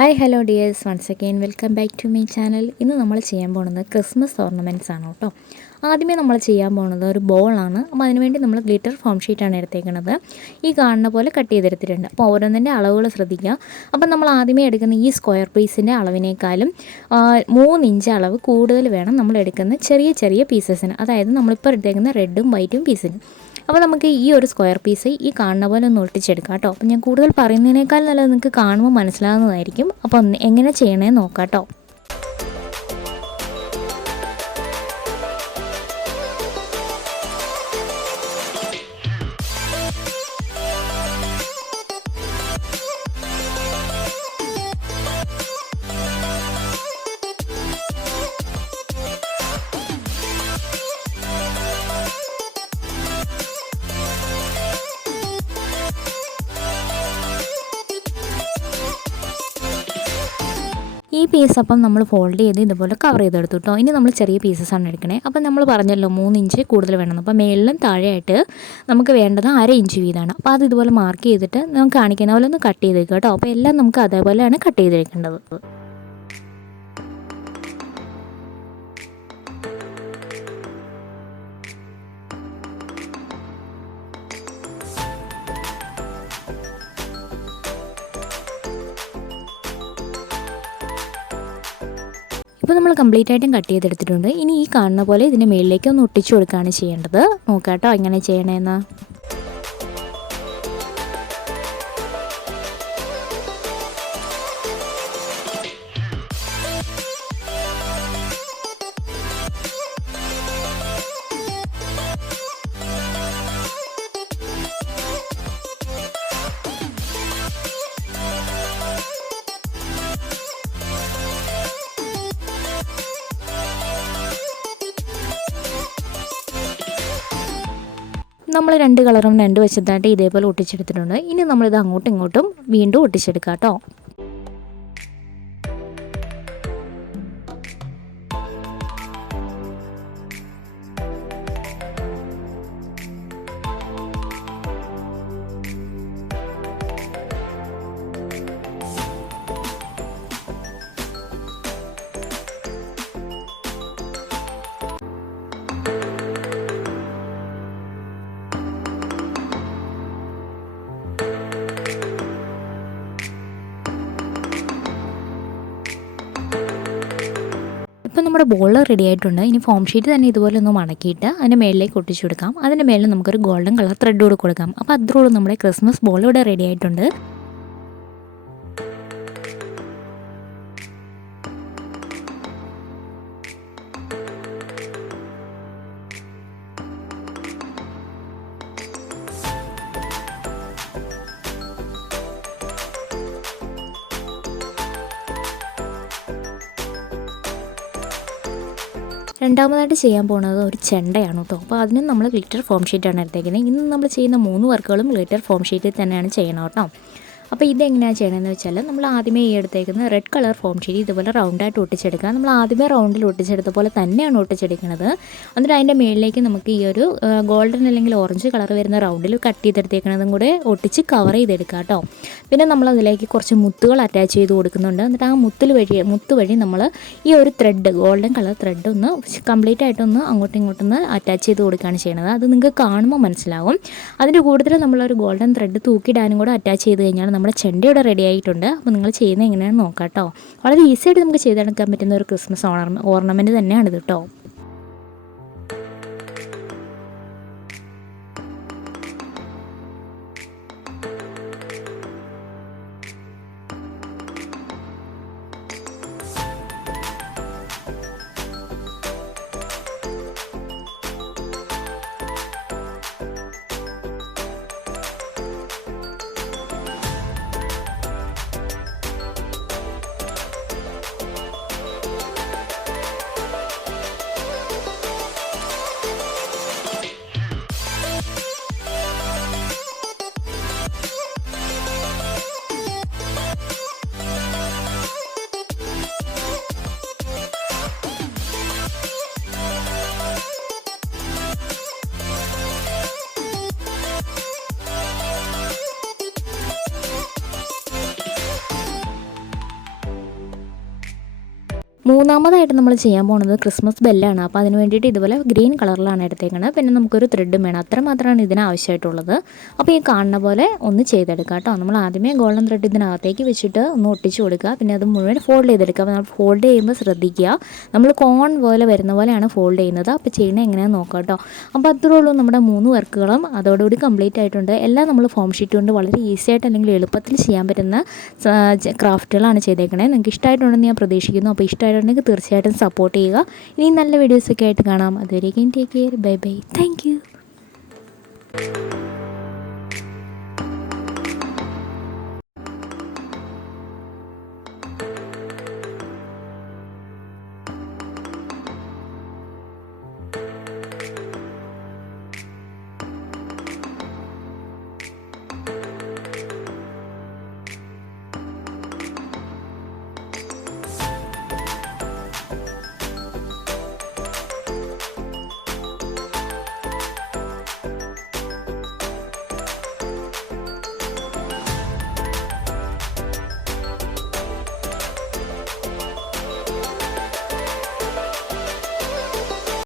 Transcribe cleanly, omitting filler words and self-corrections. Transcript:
Hi hello dears, once again welcome back to my channel. ഇന്ന് നമ്മൾ ചെയ്യാൻ പോകുന്നത് ക്രിസ്മസ് ഓർണമെൻറ്റ്സ് ആണ് കേട്ടോ. ആദ്യമേ നമ്മൾ ചെയ്യാൻ പോകുന്നത് ഒരു ബോളാണ്. അപ്പോൾ അതിനുവേണ്ടി നമ്മൾ ഗ്ലിറ്റർ ഫോം ഷീറ്റാണ് എടുത്തേക്കുന്നത്. ഈ കാണുന്ന പോലെ കട്ട് ചെയ്തെടുത്തിട്ടുണ്ട്. അപ്പോൾ ഓരോന്നിൻ്റെ അളവുകൾ ശ്രദ്ധിക്കുക. അപ്പം നമ്മൾ ആദ്യമേ എടുക്കുന്ന ഈ സ്ക്വയർ പീസിൻ്റെ അളവിനേക്കാളും 3 ഇഞ്ച് അളവ് കൂടുതൽ വേണം നമ്മൾ എടുക്കുന്ന ചെറിയ ചെറിയ പീസസിന്. അതായത് നമ്മളിപ്പോൾ എടുത്തേക്കുന്ന റെഡും വൈറ്റും പീസിന്. അപ്പോൾ നമുക്ക് ഈ ഒരു സ്ക്വയർ പീസ് ഈ കാണുന്ന പോലെ ഒന്ന് ഒട്ടിച്ചെടുക്കാം കേട്ടോ. അപ്പോൾ ഞാൻ കൂടുതൽ പറയുന്നതിനേക്കാൾ നല്ലത് നിങ്ങൾക്ക് കാണുമ്പോൾ മനസ്സിലാകുന്നതായിരിക്കും. അപ്പോൾ എങ്ങനെ ചെയ്യണേ നോക്കാം കേട്ടോ. ഈ പീസ് അപ്പം നമ്മൾ ഫോൾഡ് ചെയ്ത് ഇതുപോലെ കവർ ചെയ്തെടുത്തു കേട്ടോ. ഇനി നമ്മൾ ചെറിയ പീസസാണ് എടുക്കണേ. അപ്പം നമ്മൾ പറഞ്ഞല്ലോ 3 ഇഞ്ച് കൂടുതൽ വേണം. അപ്പോൾ മേളിലും താഴെയായിട്ട് നമുക്ക് വേണ്ടത് 1/2 ഇഞ്ച് വീതമാണ്. അപ്പോൾ അത് ഇതുപോലെ മാർക്ക് ചെയ്തിട്ട് നമുക്ക് കാണിക്കുന്ന പോലെ ഒന്ന് കട്ട് ചെയ്തേക്കുക കേട്ടോ. അപ്പോൾ എല്ലാം നമുക്ക് അതേപോലെയാണ് കട്ട് ചെയ്തെടുക്കേണ്ടത്. ഇപ്പോൾ നമ്മൾ കംപ്ലീറ്റ് ആയിട്ടും കട്ട് ചെയ്തെടുത്തിട്ടുണ്ട്. ഇനി ഈ കാണുന്ന പോലെ ഇതിൻ്റെ മുകളിലേക്ക് ഒന്ന് ഒട്ടിച്ചു കൊടുക്കുകയാണ് ചെയ്യേണ്ടത്. നോക്കാം കേട്ടോ എങ്ങനെ ചെയ്യണമെന്ന്. നമ്മൾ 2 കളറും 2 വശത്തായിട്ട് ഇതേപോലെ ഒട്ടിച്ചെടുത്തിട്ടുണ്ട്. ഇനി നമ്മളിത് അങ്ങോട്ടും ഇങ്ങോട്ടും വീണ്ടും ഒട്ടിച്ചെടുക്കാം കേട്ടോ. ഇപ്പോൾ നമ്മുടെ ബോൾ റെഡി ആയിട്ടുണ്ട്. ഇനി ഫോം ഷീറ്റ് തന്നെ ഇതുപോലെ ഒന്ന് മടക്കിയിട്ട് അതിൻ്റെ മേളിലേക്ക് ഒട്ടിച്ചു കൊടുക്കാം. അതിൻ്റെ മേളിൽ നമുക്കൊരു ഗോൾഡൻ കളർ ത്രെഡ് കൂടെ കൊടുക്കാം. അപ്പോൾ അത്രയോളം നമ്മുടെ ക്രിസ്മസ് ബോൾ ഇവിടെ റെഡി ആയിട്ടുണ്ട്. രണ്ടാമതായിട്ട് ചെയ്യാൻ പോകുന്നത് ഒരു ചെണ്ടയാണ് കേട്ടോ. അപ്പോൾ അതിനും നമ്മൾ ഗ്ലിറ്റർ ഫോം ഷീറ്റാണ് എടുത്തേക്കുന്നത്. ഇന്ന് നമ്മൾ ചെയ്യുന്ന 3 വർക്കുകളും ഗ്ലിറ്റർ ഫോം ഷീറ്റിൽ തന്നെയാണ് ചെയ്യണം കേട്ടോ. അപ്പോൾ ഇതെങ്ങനെയാണ് ചെയ്യണമെന്ന് വെച്ചാൽ നമ്മൾ ആദ്യമേ ഈ എടുത്തേക്കുന്ന റെഡ് കളർ ഫോം ഷീറ്റ് ഇതുപോലെ റൗണ്ടായിട്ട് ഒട്ടിച്ചെടുക്കുക. നമ്മൾ ആദ്യമേ റൗണ്ടിൽ ഒട്ടിച്ചെടുത്ത പോലെ തന്നെയാണ് ഒട്ടിച്ചെടുക്കുന്നത്. എന്നിട്ട് അതിൻ്റെ മുകളിലേക്ക് നമുക്ക് ഈ ഒരു ഗോൾഡൻ അല്ലെങ്കിൽ ഓറഞ്ച് കളർ വരുന്ന റൗണ്ടിൽ കട്ട് ചെയ്തെടുത്തേക്കുന്നതും കൂടെ ഒട്ടിച്ച് കവർ ചെയ്തെടുക്കുക കേട്ടോ. പിന്നെ നമ്മൾ അതിലേക്ക് കുറച്ച് മുത്തുകൾ അറ്റാച്ച് ചെയ്ത് കൊടുക്കുന്നുണ്ട്. എന്നിട്ട് ആ മുത്ത് വഴി നമ്മൾ ഈ ഒരു ത്രെഡ് ഗോൾഡൻ കളർ ത്രെഡ് ഒന്ന് കംപ്ലീറ്റ് ആയിട്ടൊന്ന് അങ്ങോട്ടും ഇങ്ങോട്ടൊന്ന് അറ്റാച്ച് ചെയ്ത് കൊടുക്കുകയാണ് ചെയ്യുന്നത്. അത് നിങ്ങൾക്ക് കാണുമ്പോൾ മനസ്സിലാവും. അതിൻ്റെ കൂടുതൽ നമ്മളൊരു ഗോൾഡൻ ത്രെഡ് തൂക്കിയിടാനും കൂടെ അറ്റാച്ച് ചെയ്ത് കഴിഞ്ഞാൽ നമ്മുടെ ചെണ്ട ഇവിടെ റെഡി ആയിട്ടുണ്ട്. അപ്പോൾ നിങ്ങൾ ചെയ്യുന്നത് എങ്ങനെയാണെന്ന് നോക്കാം കേട്ടോ. വളരെ ഈസി ആയിട്ട് നമുക്ക് ചെയ്തെടുക്കാൻ പറ്റുന്ന ഒരു ക്രിസ്മസ് ഓർണമെൻറ്റ് തന്നെയാണിത് കേട്ടോ. മൂന്നാമതായിട്ട് നമ്മൾ ചെയ്യാൻ പോകുന്നത് ക്രിസ്മസ് ബെല്ലാണ്. അപ്പോൾ അതിന് വേണ്ടിയിട്ട് ഇതുപോലെ ഗ്രീൻ കളറിലാണ് എടുത്തേക്കുന്നത്. പിന്നെ നമുക്കൊരു ത്രെഡും വേണം. അത്ര മാത്രമാണ് ഇതിന് ആവശ്യമായിട്ടുള്ളത്. അപ്പോൾ ഈ കാണുന്ന പോലെ ഒന്ന് ചെയ്തെടുക്കുക കേട്ടോ. നമ്മൾ ആദ്യമേ ഗോൾഡൻ ത്രെഡ് ഇതിനകത്തേക്ക് വെച്ചിട്ട് ഒന്ന് ഒട്ടിച്ച് കൊടുക്കുക. പിന്നെ അത് മുഴുവൻ ഫോൾഡ് ചെയ്തെടുക്കുക. അപ്പോൾ നമ്മൾ ഫോൾഡ് ചെയ്യുമ്പോൾ ശ്രദ്ധിക്കുക, നമ്മൾ കോൺ പോലെ വരുന്ന പോലെയാണ് ഫോൾഡ് ചെയ്യുന്നത്. അപ്പോൾ ചെയ്യുന്നത് എങ്ങനെയാണെന്ന് നോക്കാം കേട്ടോ. അപ്പോൾ അത്രേ ഉള്ളൂ, നമ്മുടെ 3 വർക്കുകളും അതോടുകൂടി കംപ്ലീറ്റ് ആയിട്ടുണ്ട്. എല്ലാം നമ്മൾ ഫോം ഷീറ്റ് കൊണ്ട് വളരെ ഈസി ആയിട്ട് അല്ലെങ്കിൽ എളുപ്പത്തിൽ ചെയ്യാൻ പറ്റുന്ന ക്രാഫ്റ്റുകളാണ് ചെയ്തേക്കണേ. നിങ്ങൾക്ക് ഇഷ്ടമായിട്ടുണ്ടെന്ന് ഞാൻ പ്രതീക്ഷിക്കുന്നു. അപ്പോൾ ഇഷ്ടമായിട്ടുണ്ടെങ്കിൽ തീർച്ചയായിട്ടും സപ്പോർട്ട് ചെയ്യുക. ഇനി നല്ല വീഡിയോസൊക്കെ ആയിട്ട് കാണാം. അതുവരേക്കും take care. Bye bye. Thank you.